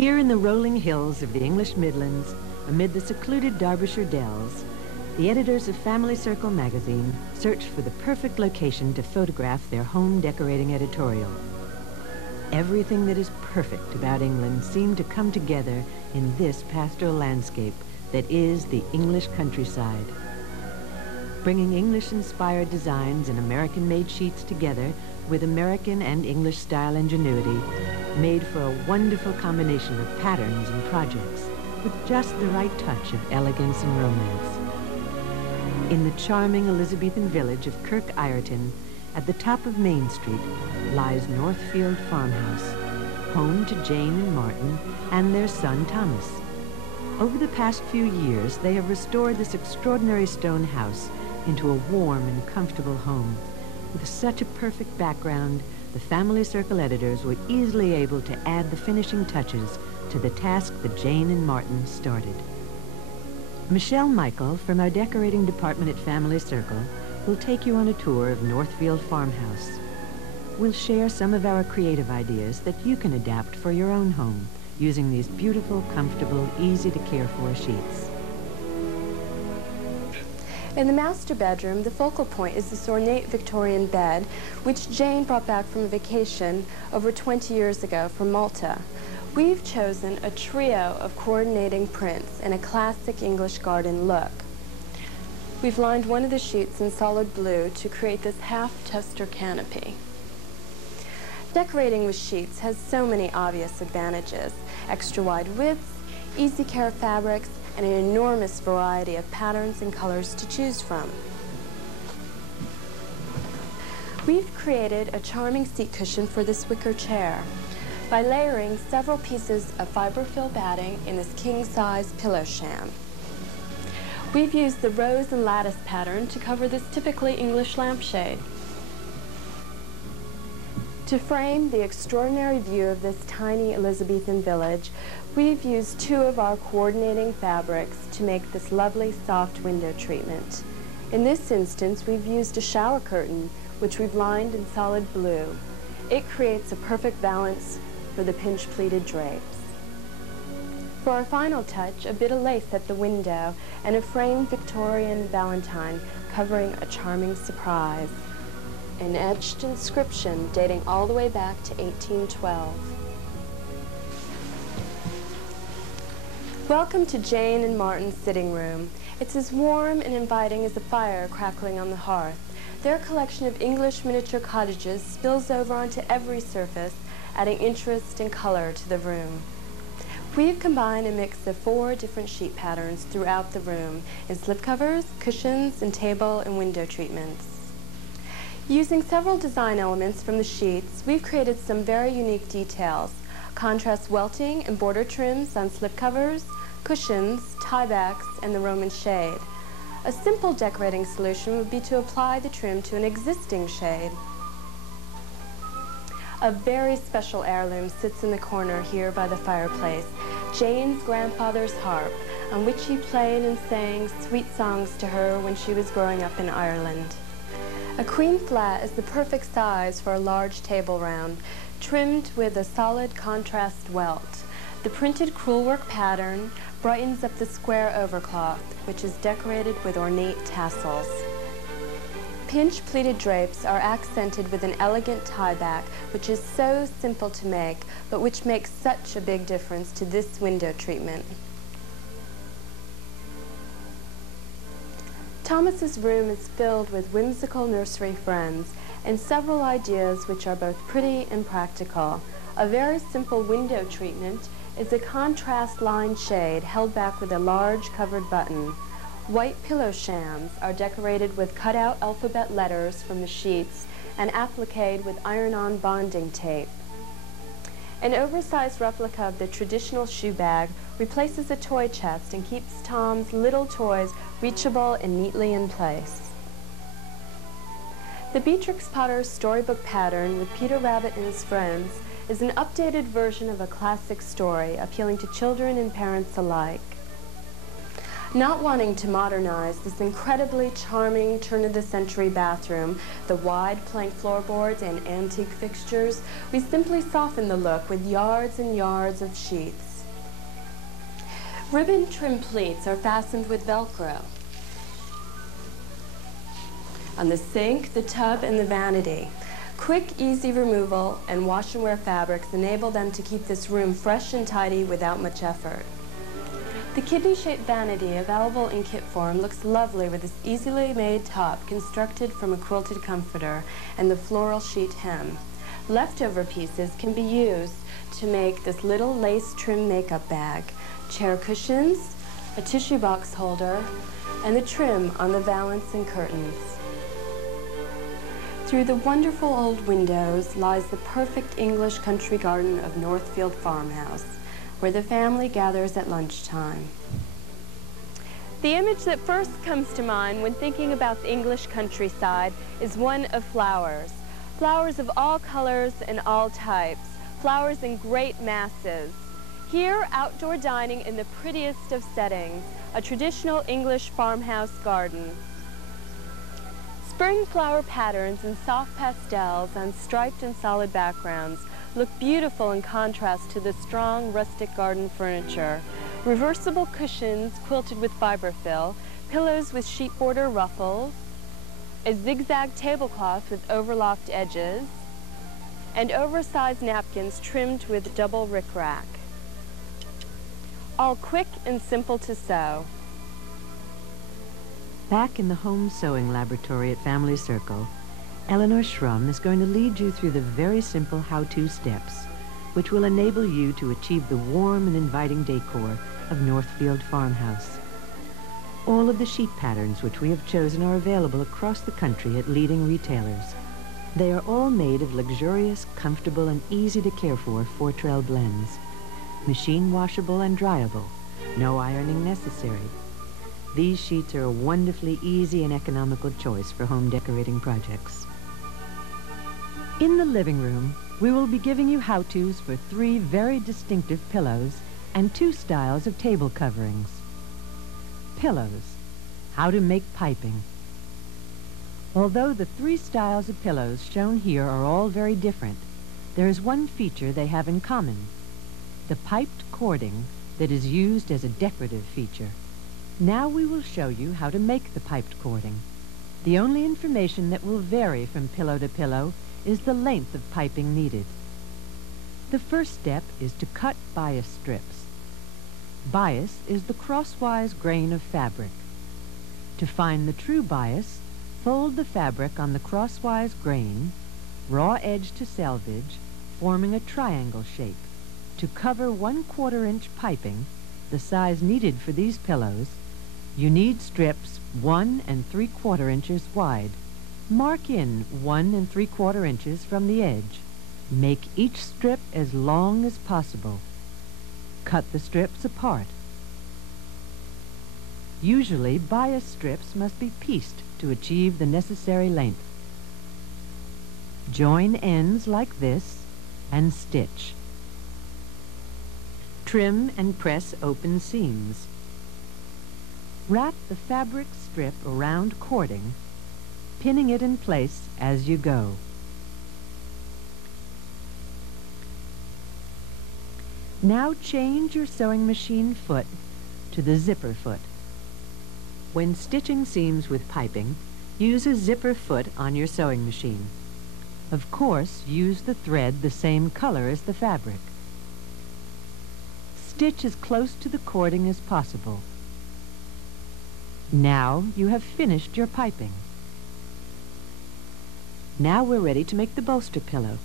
Here in the rolling hills of the English Midlands, amid the secluded Derbyshire dells, the editors of FamilyCircle magazine searched for the perfect location to photograph their home decorating editorial. Everything that is perfect about England seemed to come together in this pastoral landscape that is the English countryside. Bringing English-inspired designs and American-made sheets together with American and English-style ingenuity made for a wonderful combination of patterns and projects with just the right touch of elegance and romance. In the charming Elizabethan village of Kirk Ireton, at the top of Main Street, lies Northfield Farmhouse, home to Jane and Martin and their son Thomas. Over the past few years, they have restored this extraordinary stone house into a warm and comfortable home. With such a perfect background, the FamilyCircle editors were easily able to add the finishing touches to the task that Jane and Martin started. Michelle Michael from our decorating department at FamilyCircle will take you on a tour of Northfield Farmhouse. We'll share some of our creative ideas that you can adapt for your own home using these beautiful, comfortable, easy-to-care-for sheets. In the master bedroom, the focal point is this ornate Victorian bed, which Jane brought back from a vacation over 20 years ago from Malta. We've chosen a trio of coordinating prints in a classic English garden look. We've lined one of the sheets in solid blue to create this half-tester canopy. Decorating with sheets has so many obvious advantages: extra wide widths, easy care fabrics, and an enormous variety of patterns and colors to choose from. We've created a charming seat cushion for this wicker chair by layering several pieces of fiber-fill batting in this king-size pillow sham. We've used the rose and lattice pattern to cover this typically English lampshade. To frame the extraordinary view of this tiny Elizabethan village, we've used two of our coordinating fabrics to make this lovely soft window treatment. In this instance, we've used a shower curtain, which we've lined in solid blue. It creates a perfect balance for the pinch-pleated drapes. For our final touch, a bit of lace at the window and a framed Victorian valentine covering a charming surprise. An etched inscription dating all the way back to 1812. Welcome to Jane and Martin's sitting room. It's as warm and inviting as a fire crackling on the hearth. Their collection of English miniature cottages spills over onto every surface, adding interest and color to the room. We've combined a mix of 4 different sheet patterns throughout the room in slipcovers, cushions, and table and window treatments. Using several design elements from the sheets, we've created some very unique details: contrast welting and border trims on slipcovers, cushions, tiebacks, and the Roman shade. A simple decorating solution would be to apply the trim to an existing shade. A very special heirloom sits in the corner here by the fireplace, Jane's grandfather's harp, on which he played and sang sweet songs to her when she was growing up in Ireland. A queen flat is the perfect size for a large table round, trimmed with a solid contrast welt. The printed crewelwork pattern brightens up the square overcloth, which is decorated with ornate tassels. Pinch pleated drapes are accented with an elegant tieback, which is so simple to make, but which makes such a big difference to this window treatment. Thomas's room is filled with whimsical nursery friends and several ideas which are both pretty and practical. A very simple window treatment is a contrast line shade held back with a large covered button. White pillow shams are decorated with cut-out alphabet letters from the sheets and appliqued with iron-on bonding tape. An oversized replica of the traditional shoe bag replaces a toy chest and keeps Tom's little toys reachable and neatly in place. The Beatrix Potter's storybook pattern with Peter Rabbit and his friends is an updated version of a classic story appealing to children and parents alike. Not wanting to modernize this incredibly charming turn-of-the-century bathroom, the wide plank floorboards and antique fixtures, we simply soften the look with yards and yards of sheets. Ribbon trim pleats are fastened with Velcro on the sink, the tub, and the vanity. Quick, easy removal and wash and wear fabrics enable them to keep this room fresh and tidy without much effort. The kidney-shaped vanity, available in kit form, looks lovely with this easily made top constructed from a quilted comforter and the floral sheet hem. Leftover pieces can be used to make this little lace trim makeup bag, chair cushions, a tissue box holder, and the trim on the valance and curtains. Through the wonderful old windows lies the perfect English country garden of Northfield Farmhouse, where the family gathers at lunchtime. The image that first comes to mind when thinking about the English countryside is one of flowers. Flowers of all colors and all types, flowers in great masses. Here, outdoor dining in the prettiest of settings, a traditional English farmhouse garden. Spring flower patterns in soft pastels on striped and solid backgrounds look beautiful in contrast to the strong rustic garden furniture. Reversible cushions quilted with fiberfill, pillows with sheet border ruffles, a zigzag tablecloth with overlocked edges, and oversized napkins trimmed with double rickrack. All quick and simple to sew. Back in the home sewing laboratory at Family Circle, Eleanor Schrum is going to lead you through the very simple how-to steps, which will enable you to achieve the warm and inviting decor of Northfield Farmhouse. All of the sheet patterns which we have chosen are available across the country at leading retailers. They are all made of luxurious, comfortable, and easy to care for 4-trail blends. Machine washable and dryable, no ironing necessary. These sheets are a wonderfully easy and economical choice for home decorating projects. In the living room, we will be giving you how-tos for 3 very distinctive pillows and 2 styles of table coverings. Pillows, how to make piping. Although the 3 styles of pillows shown here are all very different, there is one feature they have in common: the piped cording that is used as a decorative feature. Now we will show you how to make the piped cording. The only information that will vary from pillow to pillow is the length of piping needed. The first step is to cut bias strips. Bias is the crosswise grain of fabric. To find the true bias, fold the fabric on the crosswise grain, raw edge to selvage, forming a triangle shape. To cover 1/4 inch piping, the size needed for these pillows, you need strips 1 3/4 inches wide. Mark in 1 3/4 inches from the edge. Make each strip as long as possible. Cut the strips apart. Usually, bias strips must be pieced to achieve the necessary length. Join ends like this and stitch. Trim and press open seams. Wrap the fabric strip around cording, pinning it in place as you go. Now change your sewing machine foot to the zipper foot. When stitching seams with piping, use a zipper foot on your sewing machine. Of course, use the thread the same color as the fabric. Stitch as close to the cording as possible. Now you have finished your piping. Now we're ready to make the bolster pillow.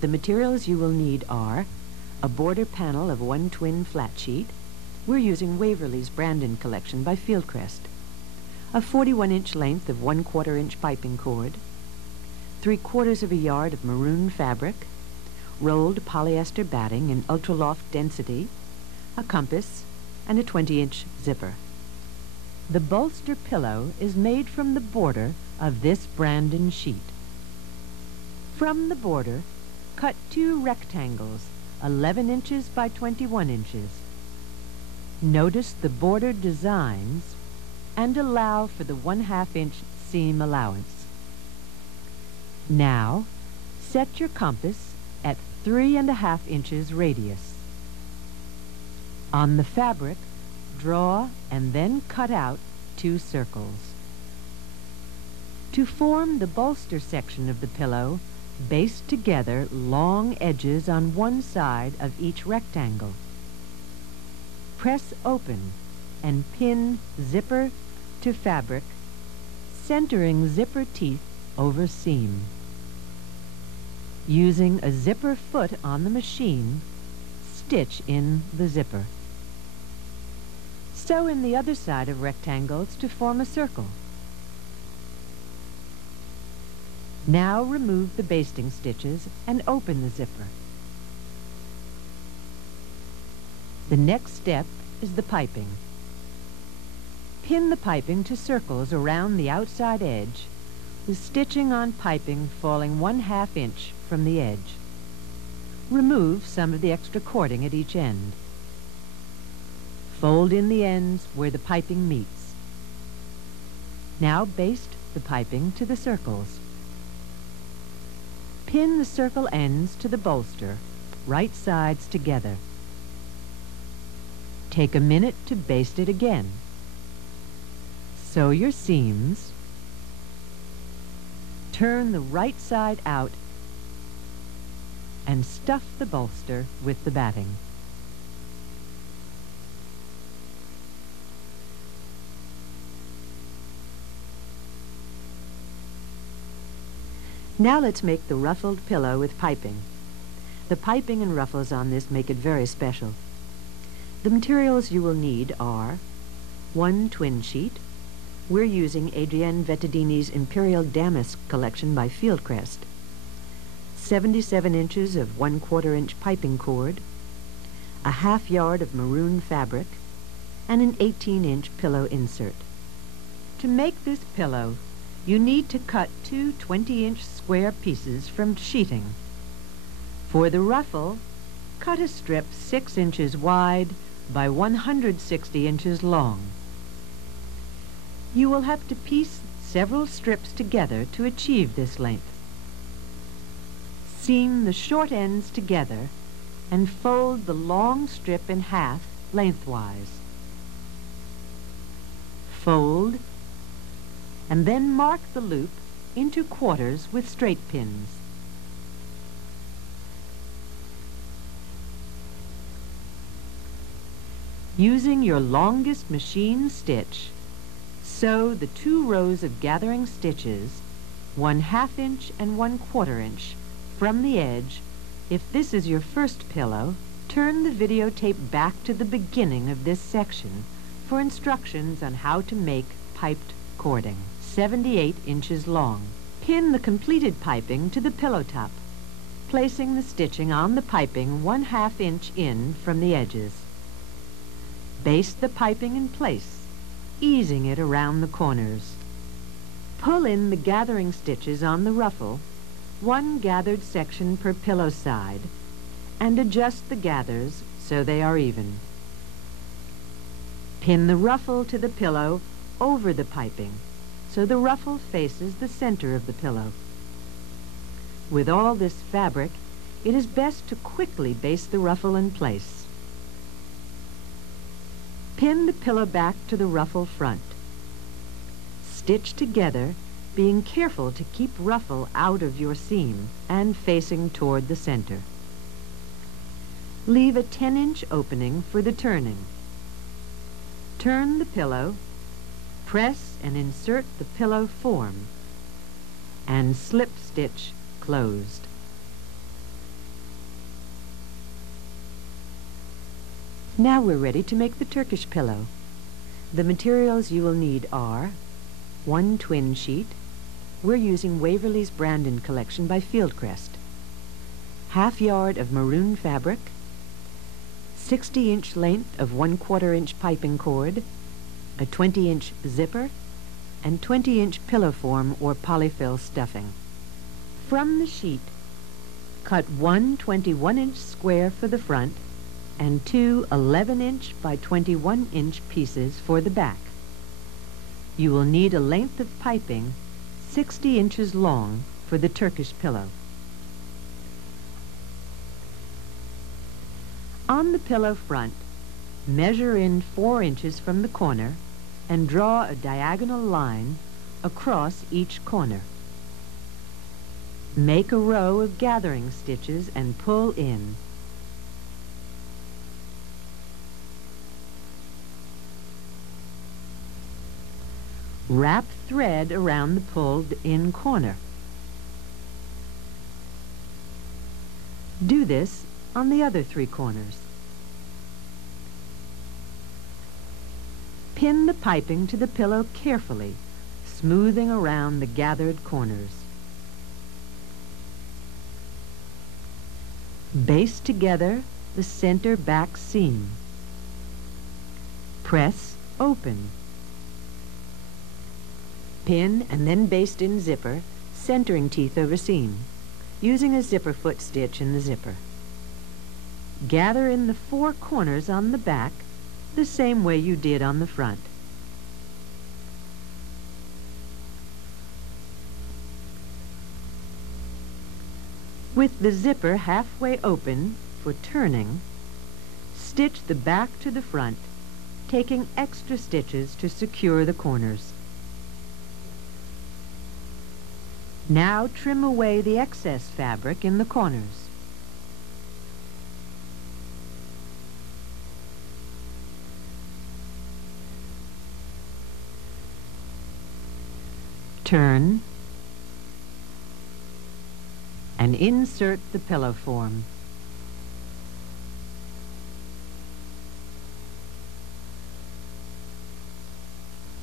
The materials you will need are a border panel of 1 twin flat sheet. We're using Waverly's Brandon collection by Fieldcrest. A 41-inch length of 1/4 inch piping cord, 3/4 yard of maroon fabric, rolled polyester batting in ultraloft density, a compass, and a 20-inch zipper. The bolster pillow is made from the border of this Brandon sheet. From the border, cut 2 rectangles 11 inches by 21 inches. Notice the border designs and allow for the 1/2 inch seam allowance. Now, set your compass at 3 1/2 inches radius. On the fabric, draw and then cut out 2 circles. To form the bolster section of the pillow, baste together long edges on one side of each rectangle. Press open and pin zipper to fabric, centering zipper teeth over seam. Using a zipper foot on the machine, stitch in the zipper. Sew in the other side of rectangles to form a circle. Now remove the basting stitches and open the zipper. The next step is the piping. Pin the piping to circles around the outside edge, with stitching on piping falling 1/2 inch from the edge. Remove some of the extra cording at each end. Fold in the ends where the piping meets. Now baste the piping to the circles. Pin the circle ends to the bolster, right sides together. Take a minute to baste it again. Sew your seams. Turn the right side out and stuff the bolster with the batting. Now let's make the ruffled pillow with piping. The piping and ruffles on this make it very special. The materials you will need are 1 twin sheet. We're using Adrienne Vettadini's Imperial Damask collection by Fieldcrest. 77 inches of 1/4 inch piping cord, a 1/2 yard of maroon fabric, and an 18-inch pillow insert. To make this pillow, you need to cut 2 20-inch square pieces from sheeting. For the ruffle, cut a strip 6 inches wide by 160 inches long. You will have to piece several strips together to achieve this length. Seam the short ends together and fold the long strip in half lengthwise. Fold and then mark the loop into quarters with straight pins. Using your longest machine stitch, sew the 2 rows of gathering stitches, 1/2 inch and 1/4 inch, from the edge. If this is your first pillow, turn the videotape back to the beginning of this section for instructions on how to make piped cording, 78 inches long. Pin the completed piping to the pillow top, placing the stitching on the piping 1/2 inch in from the edges. Baste the piping in place, easing it around the corners. Pull in the gathering stitches on the ruffle, 1 gathered section per pillow side, and adjust the gathers so they are even. Pin the ruffle to the pillow over the piping, so the ruffle faces the center of the pillow. With all this fabric, it is best to quickly baste the ruffle in place. Pin the pillow back to the ruffle front. Stitch together, being careful to keep ruffle out of your seam and facing toward the center. Leave a 10-inch opening for the turning. Turn the pillow, press and insert the pillow form, and slip stitch closed. Now we're ready to make the Turkish pillow. The materials you will need are 1 twin sheet. We're using Waverly's Brandon collection by Fieldcrest. 1/2 yard of maroon fabric, 60-inch length of 1/4 inch piping cord, a 20-inch zipper, and 20-inch pillow form or polyfill stuffing. From the sheet, cut 1 21-inch square for the front and 2 11-inch by 21-inch pieces for the back. You will need a length of piping 60 inches long for the Turkish pillow. On the pillow front, Measure in 4 inches from the corner and draw a diagonal line across each corner. Make a row of gathering stitches and pull in. Wrap thread around the pulled-in corner. Do this on the other 3 corners. Pin the piping to the pillow carefully, smoothing around the gathered corners. Baste together the center back seam. Press open. Pin and then baste in zipper, centering teeth over seam, using a zipper foot stitch in the zipper. Gather in the 4 corners on the back the same way you did on the front. With the zipper halfway open for turning, stitch the back to the front, taking extra stitches to secure the corners. Now trim away the excess fabric in the corners. Turn and insert the pillow form.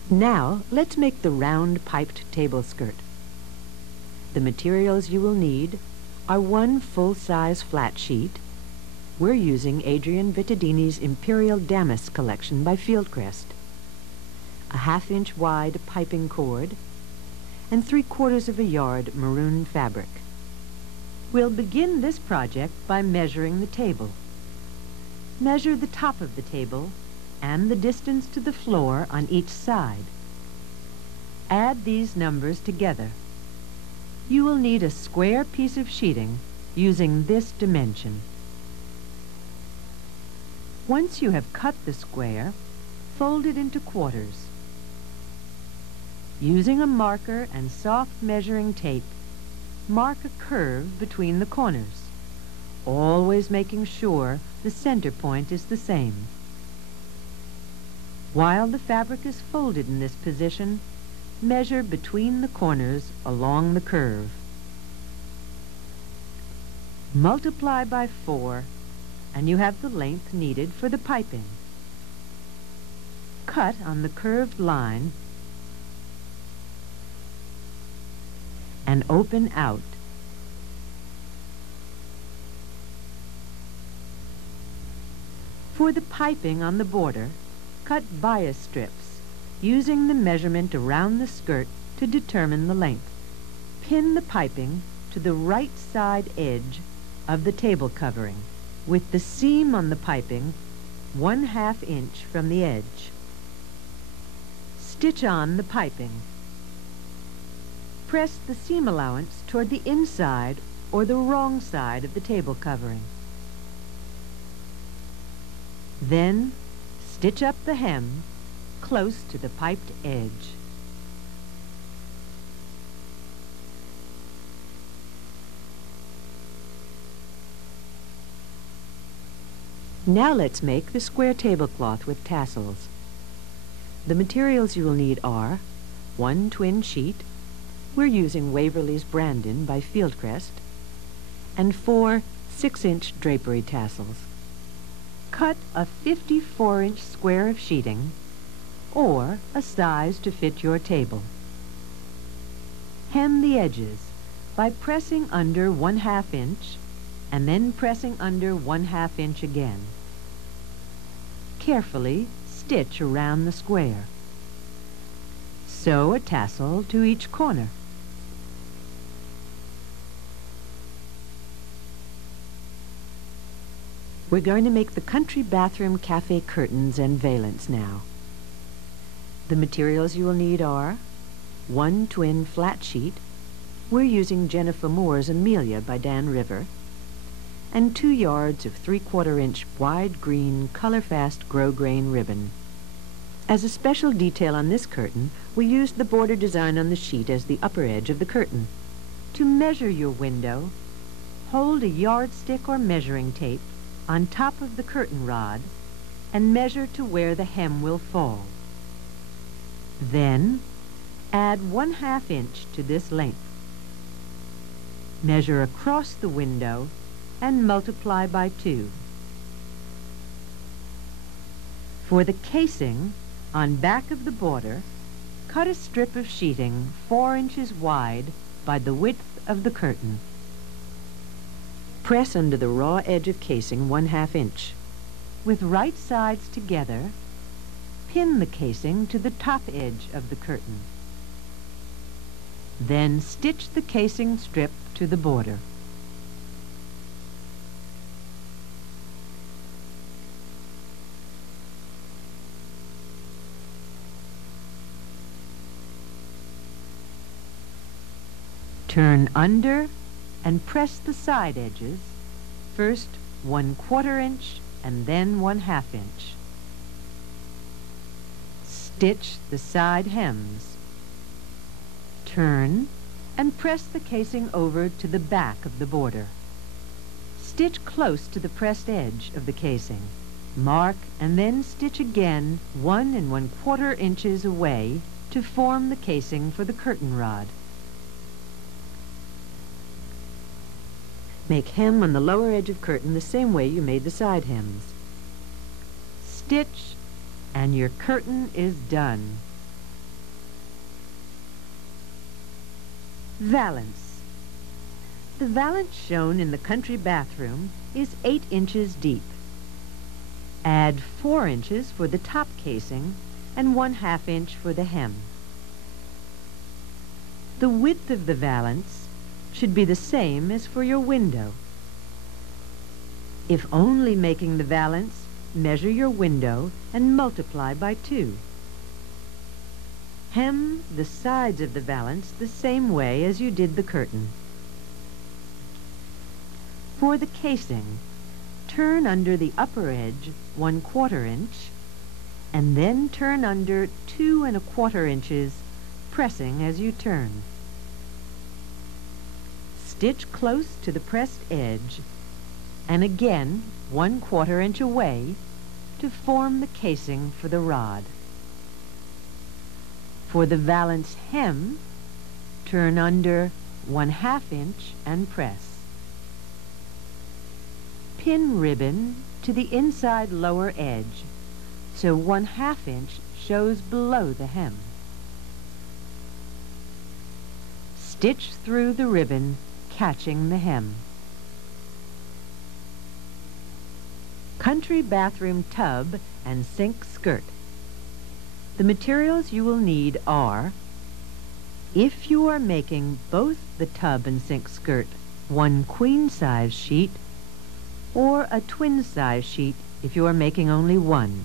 Now let's make the round piped table skirt. The materials you will need are 1 full-size flat sheet. We're using Adrian Vittadini's Imperial Damask collection by Fieldcrest, a 1/2 inch wide piping cord, and 3/4 yard maroon fabric. We'll begin this project by measuring the table. Measure the top of the table and the distance to the floor on each side. Add these numbers together. You will need a square piece of sheeting using this dimension. Once you have cut the square, fold it into quarters. Using a marker and soft measuring tape, mark a curve between the corners, always making sure the center point is the same. While the fabric is folded in this position, measure between the corners along the curve. Multiply by 4, and you have the length needed for the piping. Cut on the curved line and open out. For the piping on the border, cut bias strips, using the measurement around the skirt to determine the length. Pin the piping to the right side edge of the table covering, with the seam on the piping 1/2 inch from the edge. Stitch on the piping. Press the seam allowance toward the inside or the wrong side of the table covering. Then stitch up the hem close to the piped edge. Now let's make the square tablecloth with tassels. The materials you will need are 1 twin sheet, we're using Waverly's Brandon by Fieldcrest, and 4 6-inch drapery tassels. Cut a 54-inch square of sheeting, or a size to fit your table. Hem the edges by pressing under 1/2 inch and then pressing under 1/2 inch again. Carefully stitch around the square. Sew a tassel to each corner. We're going to make the country bathroom cafe curtains and valance now. The materials you will need are 1 twin flat sheet, we're using Jennifer Moore's Amelia by Dan River, and 2 yards of 3/4-inch wide green color-fast grosgrain ribbon. As a special detail on this curtain, we used the border design on the sheet as the upper edge of the curtain. To measure your window, hold a yardstick or measuring tape on top of the curtain rod and measure to where the hem will fall. Then, add 1/2 inch to this length. Measure across the window and multiply by 2. For the casing, on back of the border, cut a strip of sheeting 4 inches wide by the width of the curtain. Press under the raw edge of casing 1/2 inch. With right sides together, pin the casing to the top edge of the curtain. Then stitch the casing strip to the border. Turn under and press the side edges, first 1/4 inch and then 1/2 inch. Stitch the side hems. Turn and press the casing over to the back of the border. Stitch close to the pressed edge of the casing. Mark and then stitch again 1 1/4 inches away to form the casing for the curtain rod. Make hem on the lower edge of curtain the same way you made the side hems. Stitch, and your curtain is done. Valance. The valance shown in the country bathroom is 8 inches deep. Add 4 inches for the top casing and 1/2 inch for the hem. The width of the valance should be the same as for your window. If only making the valance, measure your window and multiply by 2. Hem the sides of the valance the same way as you did the curtain. For the casing, turn under the upper edge 1/4 inch and then turn under 2 1/4 inches, pressing as you turn. Stitch close to the pressed edge and again 1/4 inch away to form the casing for the rod. For the valance hem, turn under 1/2 inch and press. Pin ribbon to the inside lower edge so 1/2 inch shows below the hem. Stitch through the ribbon, catching the hem. Country bathroom tub and sink skirt. The materials you will need are, if you are making both the tub and sink skirt 1 queen size sheet, or a twin size sheet if you are making only one.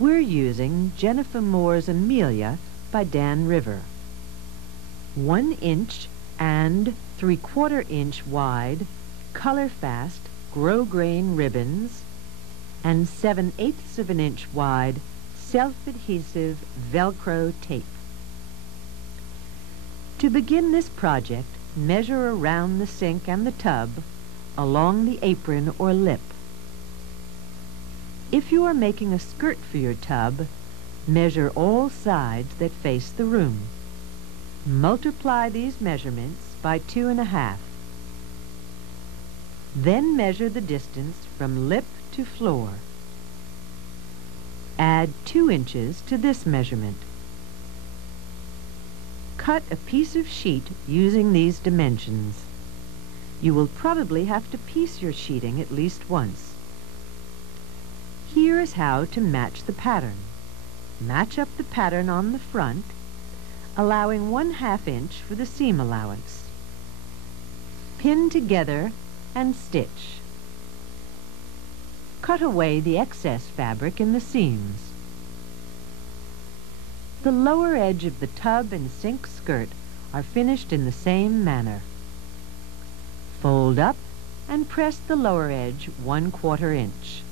We're using Jennifer Moore's Amelia by Dan River. 1 inch and 3/4 inch wide, color-fast, grosgrain ribbons, and 7/8 of an inch wide, self-adhesive Velcro tape. To begin this project, measure around the sink and the tub along the apron or lip. If you are making a skirt for your tub, measure all sides that face the room. Multiply these measurements by 2 1/2. Then measure the distance from lip to floor. Add 2 inches to this measurement. Cut a piece of sheet using these dimensions. You will probably have to piece your sheeting at least once. Here is how to match the pattern. Match up the pattern on the front, allowing 1/2 inch for the seam allowance. Pin together and stitch. Cut away the excess fabric in the seams. The lower edge of the tub and sink skirt are finished in the same manner. Fold up and press the lower edge 1/4 inch.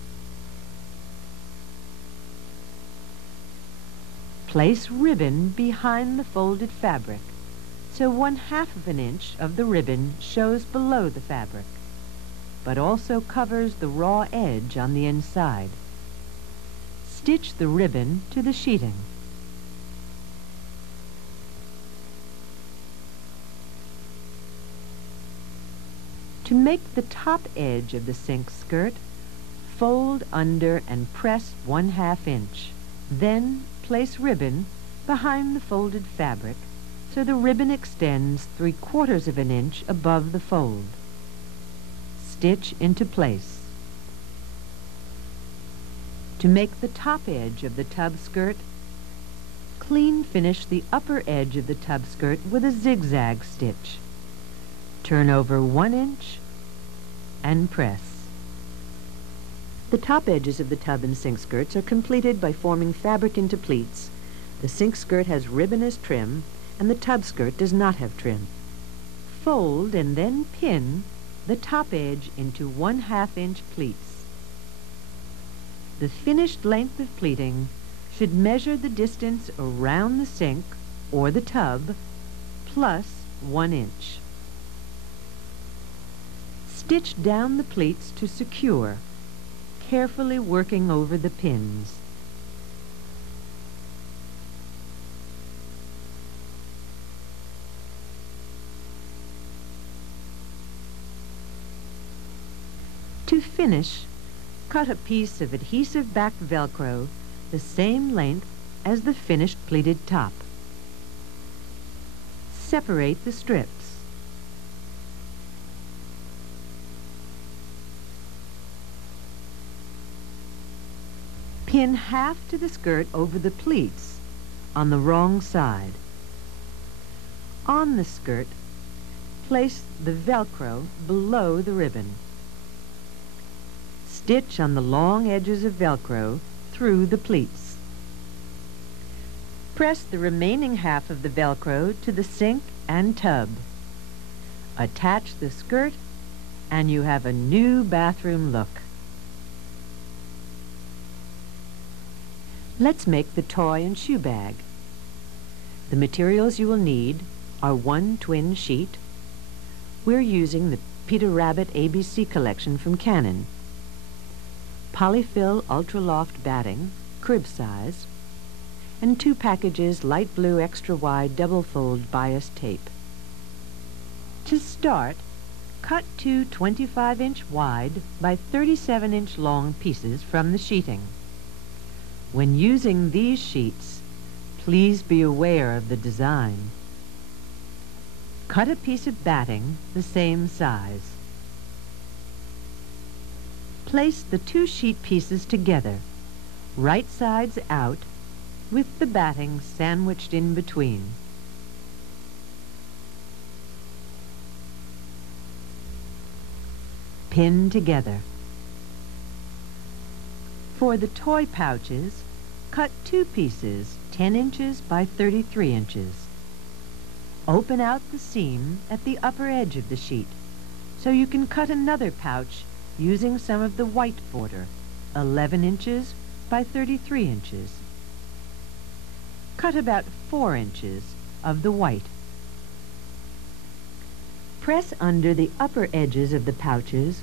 Place ribbon behind the folded fabric, so 1/2 inch of the ribbon shows below the fabric, but also covers the raw edge on the inside. Stitch the ribbon to the sheeting. To make the top edge of the sink skirt, fold under and press 1/2 inch. Then place ribbon behind the folded fabric so the ribbon extends 3/4 inch above the fold. Stitch into place. To make the top edge of the tub skirt, clean finish the upper edge of the tub skirt with a zigzag stitch. Turn over 1 inch and press. The top edges of the tub and sink skirts are completed by forming fabric into pleats. The sink skirt has ribbon as trim, and the tub skirt does not have trim. Fold and then pin the top edge into 1/2 inch pleats. The finished length of pleating should measure the distance around the sink or the tub plus 1 inch. Stitch down the pleats to secure, carefully working over the pins. To finish, cut a piece of adhesive back Velcro the same length as the finished pleated top. Separate the strips. Pin half to the skirt over the pleats on the wrong side. On the skirt, place the Velcro below the ribbon. Stitch on the long edges of Velcro through the pleats. Press the remaining half of the Velcro to the sink and tub. Attach the skirt and you have a new bathroom look. Let's make the toy and shoe bag. The materials you will need are 1 twin sheet. We're using the Peter Rabbit ABC collection from Canon. Polyfill Ultra Loft batting, crib size, and 2 packages light blue extra wide double fold bias tape. To start, cut 2 25-inch wide by 37-inch long pieces from the sheeting. When using these sheets, please be aware of the design. Cut a piece of batting the same size. Place the 2 sheet pieces together, right sides out, with the batting sandwiched in between. Pin together. For the toy pouches, cut 2 pieces 10 inches by 33 inches. Open out the seam at the upper edge of the sheet so you can cut another pouch using some of the white border, 11 inches by 33 inches. Cut about 4 inches of the white. Press under the upper edges of the pouches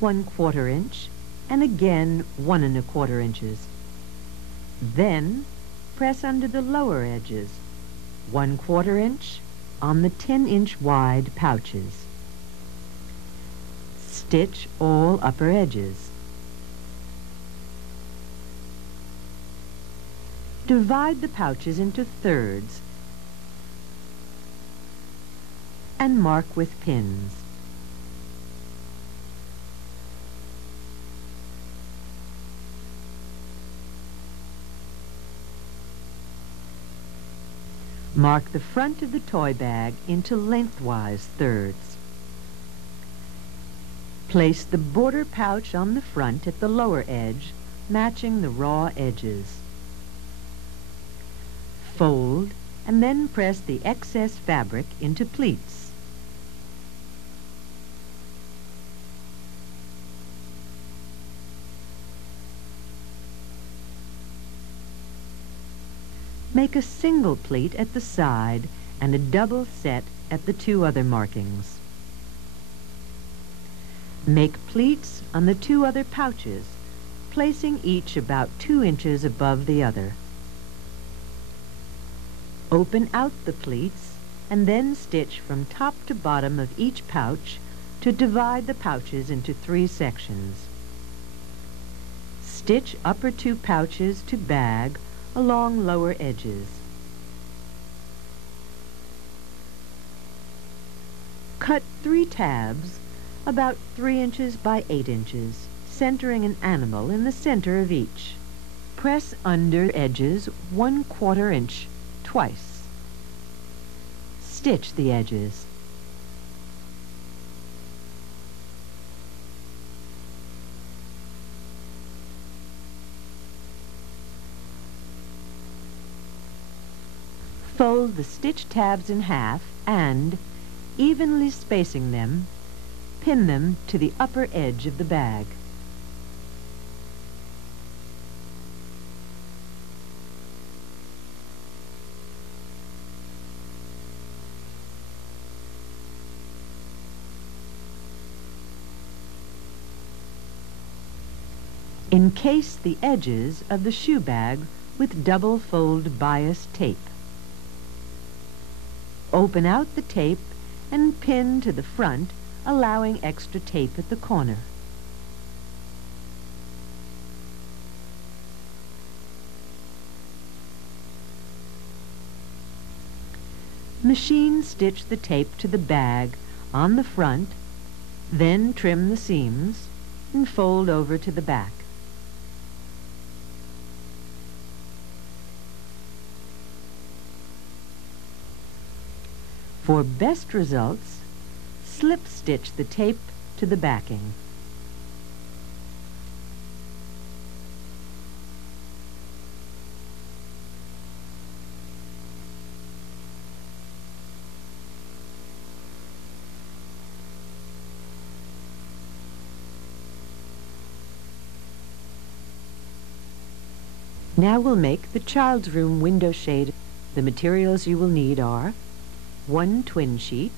1/4 inch and again 1 1/4 inches. Then press under the lower edges 1/4 inch on the 10-inch wide pouches. Stitch all upper edges. Divide the pouches into thirds and mark with pins. Mark the front of the toy bag into lengthwise thirds. Place the border pouch on the front at the lower edge, matching the raw edges. Fold and then press the excess fabric into pleats. Make a single pleat at the side and a double set at the two other markings. Make pleats on the two other pouches, placing each about 2 inches above the other. Open out the pleats and then stitch from top to bottom of each pouch to divide the pouches into 3 sections. Stitch upper 2 pouches to bag along lower edges. Cut 3 tabs about 3 inches by 8 inches, centering an animal in the center of each. Press under edges 1/4 inch twice. Stitch the edges. Fold the stitch tabs in half and, evenly spacing them, pin them to the upper edge of the bag. Encase the edges of the shoe bag with double fold bias tape. Open out the tape and pin to the front, allowing extra tape at the corner. Machine stitch the tape to the bag on the front, then trim the seams and fold over to the back. For best results, slip stitch the tape to the backing. Now we'll make the child's room window shade. The materials you will need are 1 twin sheet.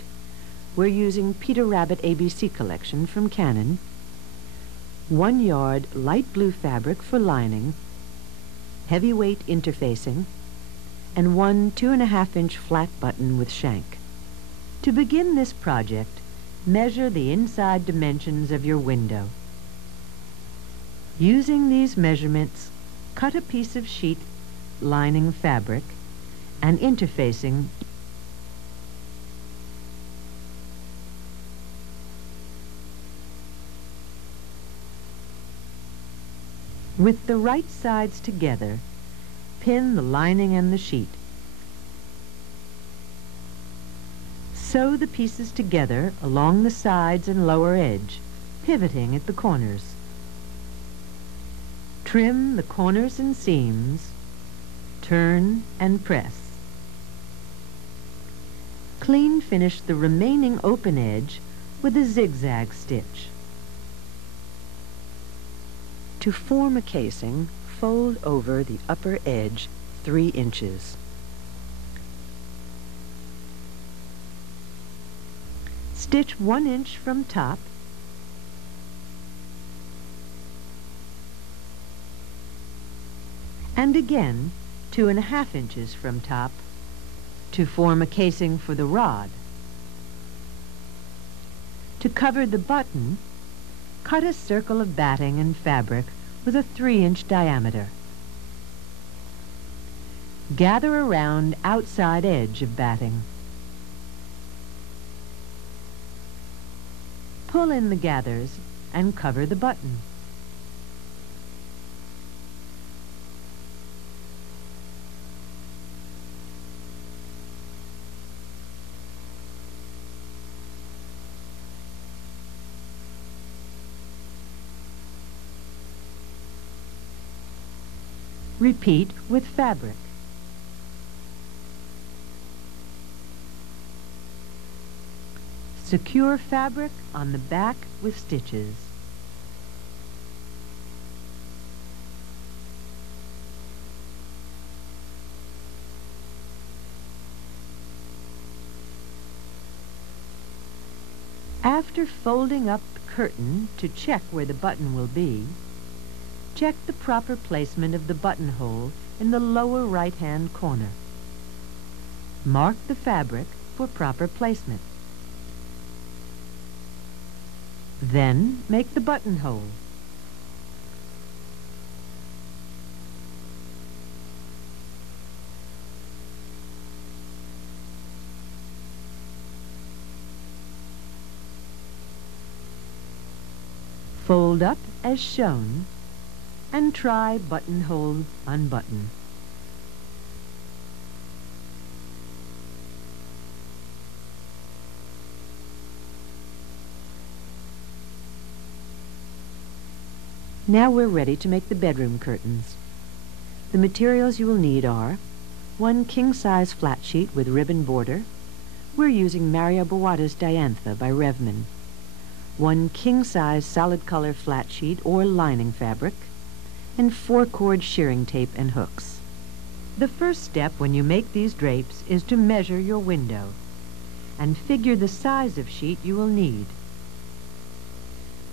We're using Peter Rabbit ABC collection from Canon. 1 yard light blue fabric for lining, heavyweight interfacing, and 1 2.5 inch flat button with shank. To begin this project, measure the inside dimensions of your window. Using these measurements, cut a piece of sheet lining fabric and interfacing . With the right sides together, pin the lining and the sheet. Sew the pieces together along the sides and lower edge, pivoting at the corners. Trim the corners and seams, turn and press. Clean finish the remaining open edge with a zigzag stitch. To form a casing, fold over the upper edge 3 inches. Stitch 1 inch from top and again 2.5 inches from top to form a casing for the rod. To cover the button, cut a circle of batting and fabric with a 3 inch diameter. Gather around outside edge of batting. Pull in the gathers and cover the button. Repeat with fabric. Secure fabric on the back with stitches. After folding up the curtain to check where the button will be, check the proper placement of the buttonhole in the lower right-hand corner. Mark the fabric for proper placement. Then make the buttonhole. Fold up as shown and try buttonhole unbutton. Now we're ready to make the bedroom curtains. The materials you will need are 1 king-size flat sheet with ribbon border. We're using Mario Bawada's Diantha by Revman. 1 king-size solid color flat sheet or lining fabric, and 4-cord shearing tape and hooks. The first step when you make these drapes is to measure your window and figure the size of sheet you will need.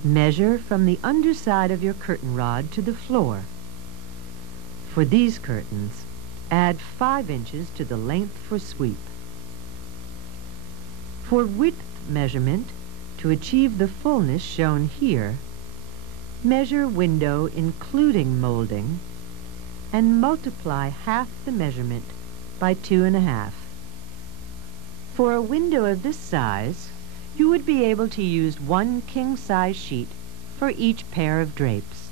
Measure from the underside of your curtain rod to the floor. For these curtains, add 5 inches to the length for sweep. For width measurement, to achieve the fullness shown here, measure window including molding and multiply half the measurement by 2.5. For a window of this size, you would be able to use 1 king-size sheet for each pair of drapes.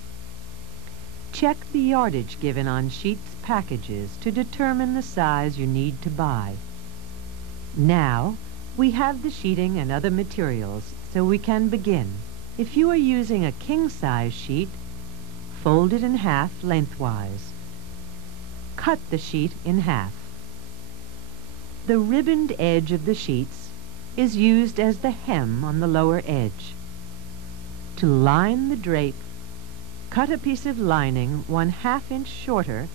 Check the yardage given on sheets' packages to determine the size you need to buy. Now, we have the sheeting and other materials, so we can begin. If you are using a king-size sheet, fold it in half lengthwise. Cut the sheet in half. The ribboned edge of the sheets is used as the hem on the lower edge. To line the drape, cut a piece of lining 1/2 inch shorter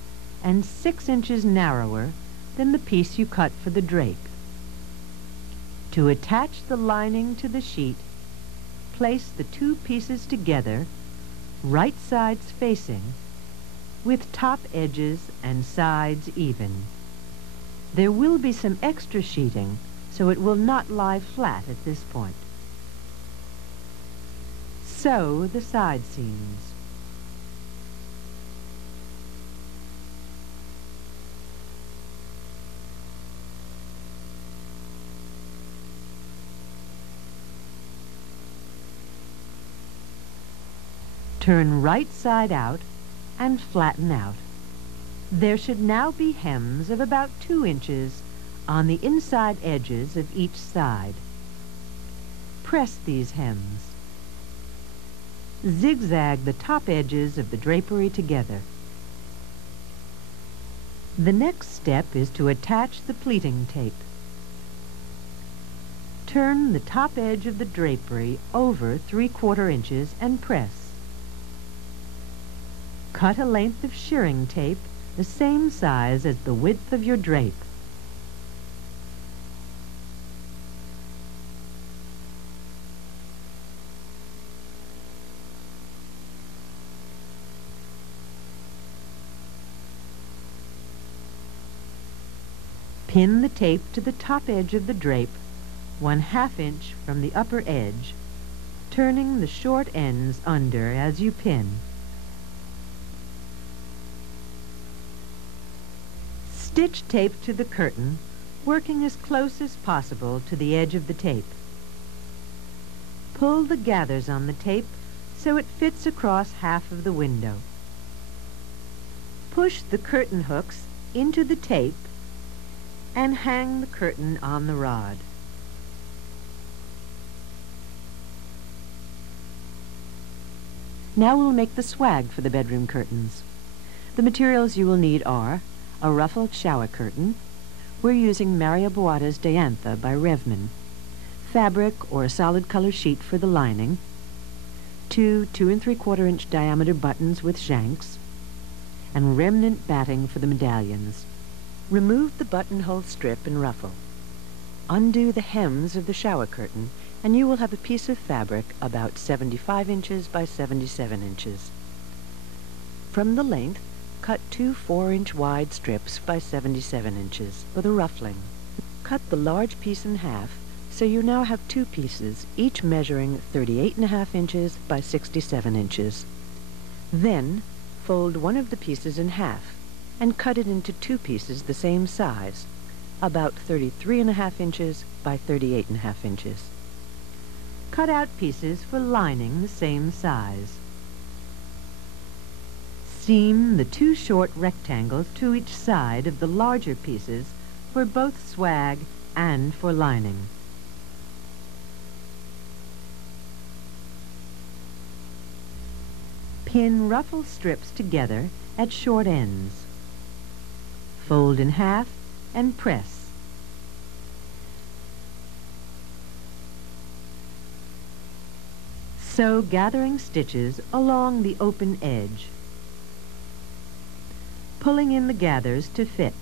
and 6 inches narrower than the piece you cut for the drape. To attach the lining to the sheet, place the 2 pieces together, right sides facing, with top edges and sides even. There will be some extra sheeting, so it will not lie flat at this point. Sew the side seams. Turn right side out and flatten out. There should now be hems of about 2 inches on the inside edges of each side. Press these hems. Zigzag the top edges of the drapery together. The next step is to attach the pleating tape. Turn the top edge of the drapery over 3/4 inches and press. Cut a length of shearing tape the same size as the width of your drape. Pin the tape to the top edge of the drape 1/2 inch from the upper edge, turning the short ends under as you pin. Stitch tape to the curtain, working as close as possible to the edge of the tape. Pull the gathers on the tape so it fits across half of the window. Push the curtain hooks into the tape and hang the curtain on the rod. Now we'll make the swag for the bedroom curtains. The materials you will need are a ruffled shower curtain. We're using Mario Bawada's Diantha by Revman. Fabric or a solid color sheet for the lining. 2 2 3/4 inch diameter buttons with shanks. And remnant batting for the medallions. Remove the buttonhole strip and ruffle. Undo the hems of the shower curtain and you will have a piece of fabric about 75 inches by 77 inches. From the length, cut 2 4-inch wide strips by 77 inches for the ruffling. Cut the large piece in half, so you now have 2 pieces, each measuring 38.5 inches by 67 inches. Then, fold one of the pieces in half and cut it into 2 pieces the same size, about 33.5 inches by 38.5 inches. Cut out pieces for lining the same size. Seam the 2 short rectangles to each side of the larger pieces for both swag and for lining. Pin ruffle strips together at short ends. Fold in half and press. Sew gathering stitches along the open edge, pulling in the gathers to fit.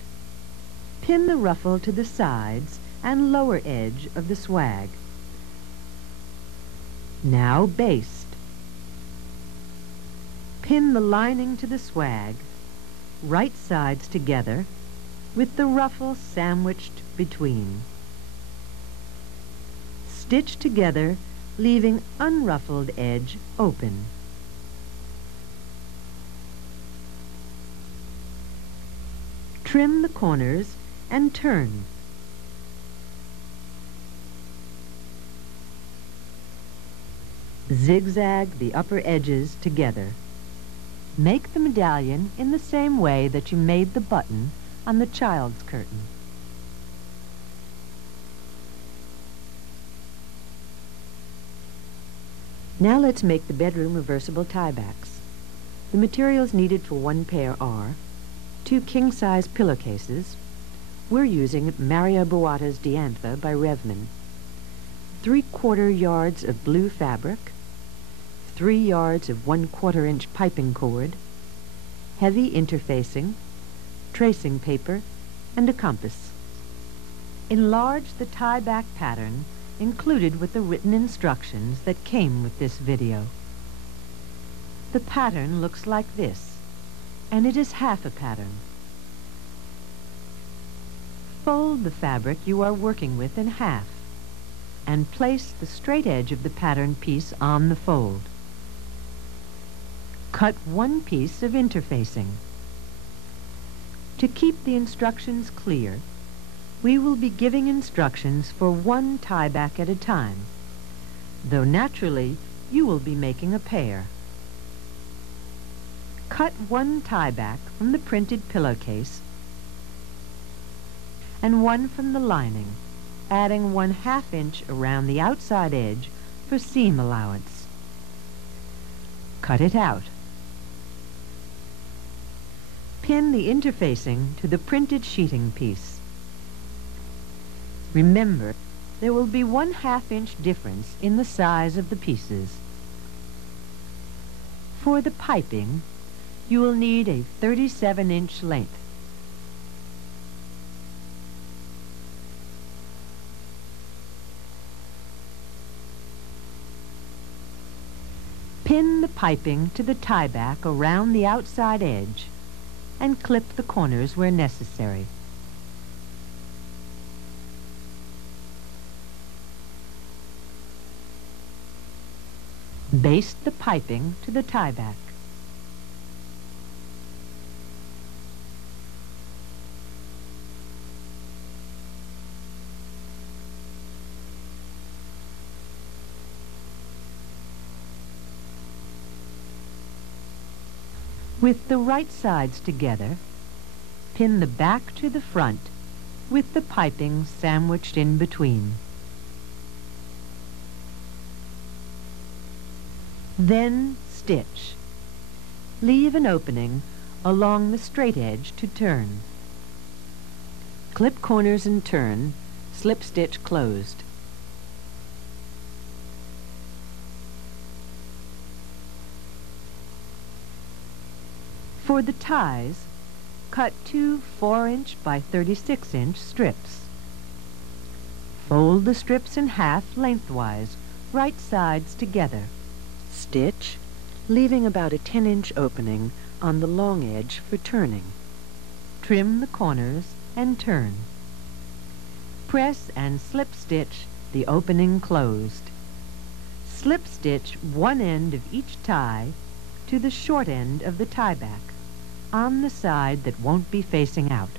Pin the ruffle to the sides and lower edge of the swag. Now baste. Pin the lining to the swag, right sides together, with the ruffle sandwiched between. Stitch together, leaving unruffled edge open. Trim the corners and turn. Zigzag the upper edges together. Make the medallion in the same way that you made the button on the child's curtain. Now let's make the bedroom reversible tie-backs. The materials needed for one pair are 2 king-size pillowcases. We're using Mario Buata's Diantha by Revman. 3/4 yards of blue fabric, 3 yards of 1/4 inch piping cord, heavy interfacing, tracing paper, and a compass. Enlarge the tie-back pattern included with the written instructions that came with this video. The pattern looks like this, and it is half a pattern. Fold the fabric you are working with in half and place the straight edge of the pattern piece on the fold. Cut 1 piece of interfacing. To keep the instructions clear, we will be giving instructions for 1 tie-back at a time, though naturally you will be making a pair. Cut 1 tie-back from the printed pillowcase and 1 from the lining, adding 1/2 inch around the outside edge for seam allowance. Cut it out. Pin the interfacing to the printed sheeting piece. Remember, there will be 1/2 inch difference in the size of the pieces. For the piping, you will need a 37-inch length. Pin the piping to the tie-back around the outside edge and clip the corners where necessary. Baste the piping to the tie-back. With the right sides together, pin the back to the front with the piping sandwiched in between. Then stitch. Leave an opening along the straight edge to turn. Clip corners and turn, slip stitch closed. For the ties, cut 2 4-inch by 36-inch strips. Fold the strips in half lengthwise, right sides together. Stitch, leaving about a 10-inch opening on the long edge for turning. Trim the corners and turn. Press and slip stitch the opening closed. Slip stitch one end of each tie to the short end of the tie back on the side that won't be facing out.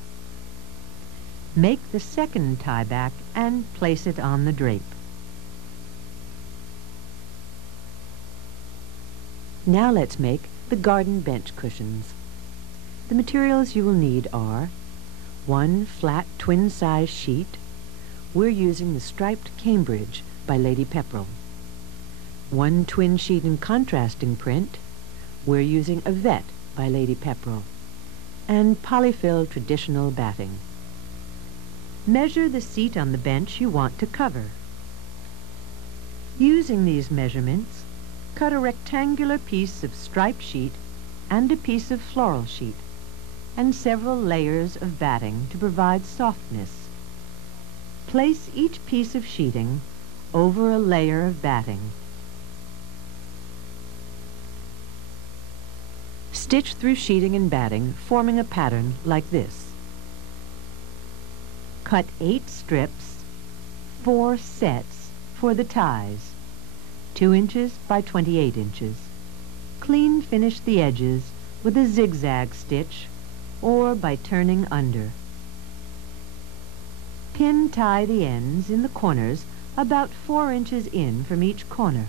Make the second tie back and place it on the drape. Now let's make the garden bench cushions. The materials you will need are 1 flat twin-size sheet. We're using the striped Cambridge by Lady Pepperell. 1 twin sheet in contrasting print. We're using a Vet by Lady Pepperell. And polyfill traditional batting. Measure the seat on the bench you want to cover. Using these measurements, cut a rectangular piece of striped sheet and a piece of floral sheet, and several layers of batting to provide softness. Place each piece of sheeting over a layer of batting. Stitch through sheeting and batting, forming a pattern like this. Cut 8 strips, 4 sets for the ties, 2 inches by 28 inches. Clean finish the edges with a zigzag stitch or by turning under. Pin tie the ends in the corners about 4 inches in from each corner.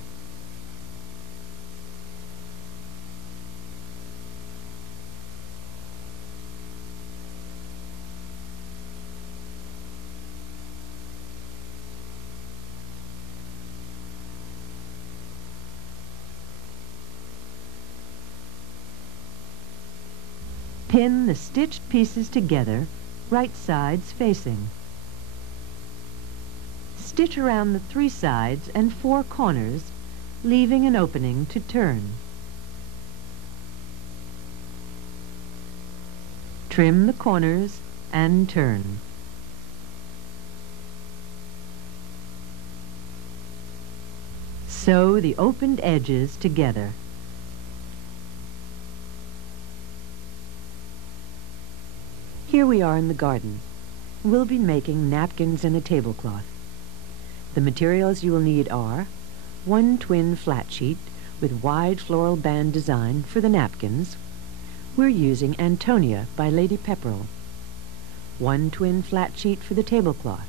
Pin the stitched pieces together, right sides facing. Stitch around the 3 sides and 4 corners, leaving an opening to turn. Trim the corners and turn. Sew the opened edges together. Here we are in the garden. We'll be making napkins and a tablecloth. The materials you will need are 1 twin flat sheet with wide floral band design for the napkins. We're using Antonia by Lady Pepperell. 1 twin flat sheet for the tablecloth.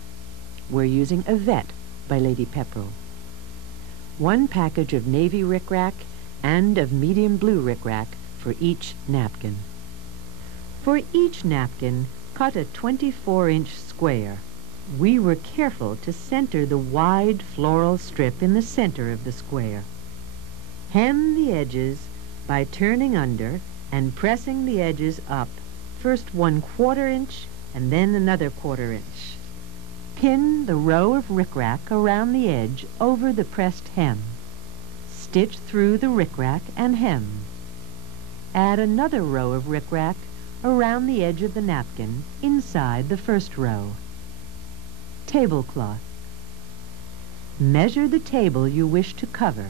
We're using a Vet by Lady Pepperell. 1 package of navy rickrack and of medium blue rickrack for each napkin. For each napkin, cut a 24-inch square. We were careful to center the wide floral strip in the center of the square. Hem the edges by turning under and pressing the edges up, first 1/4 inch and then another 1/4 inch. Pin the row of rickrack around the edge over the pressed hem. Stitch through the rickrack and hem. Add another row of rickrack around the edge of the napkin inside the first row. Tablecloth. Measure the table you wish to cover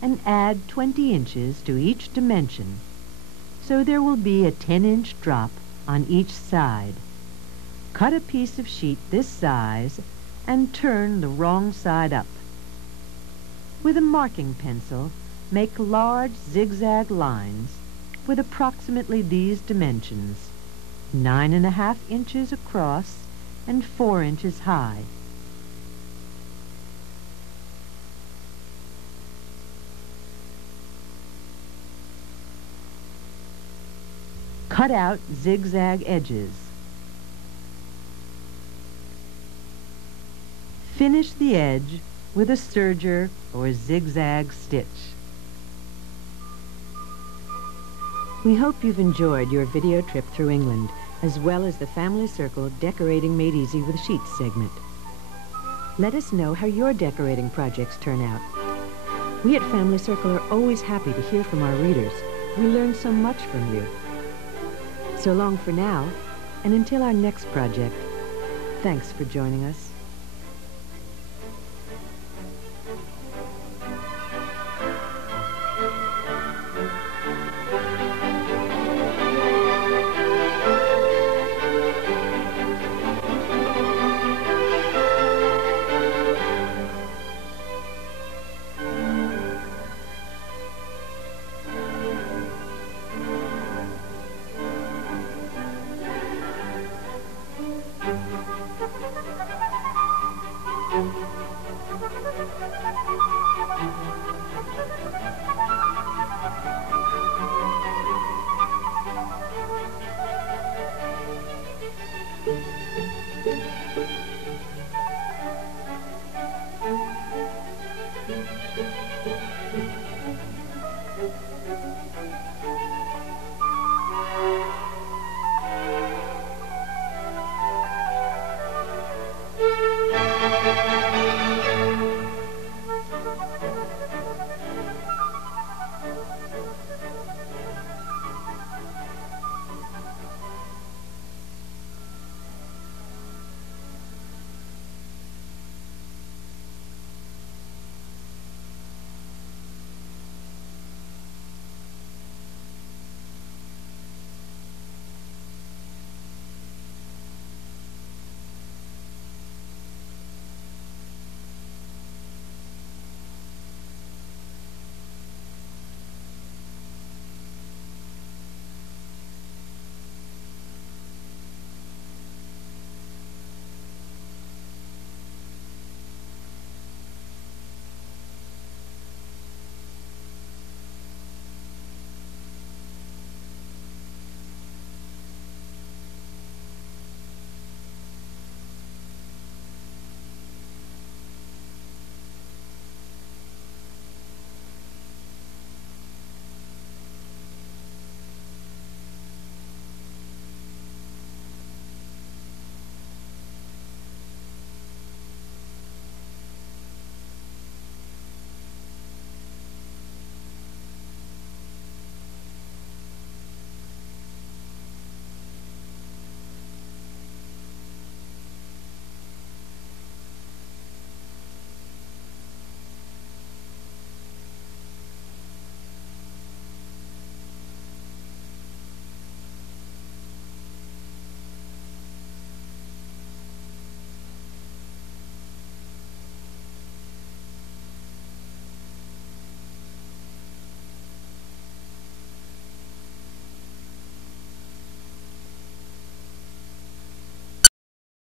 and add 20 inches to each dimension, so there will be a 10-inch drop on each side. Cut a piece of sheet this size and turn the wrong side up. With a marking pencil, make large zigzag lines with approximately these dimensions, 9.5 inches across and 4 inches high. Cut out zigzag edges. Finish the edge with a serger or zigzag stitch. We hope you've enjoyed your video trip through England, as well as the Family Circle Decorating Made Easy with Sheets segment. Let us know how your decorating projects turn out. We at Family Circle are always happy to hear from our readers. We learn so much from you. So long for now, and until our next project, thanks for joining us.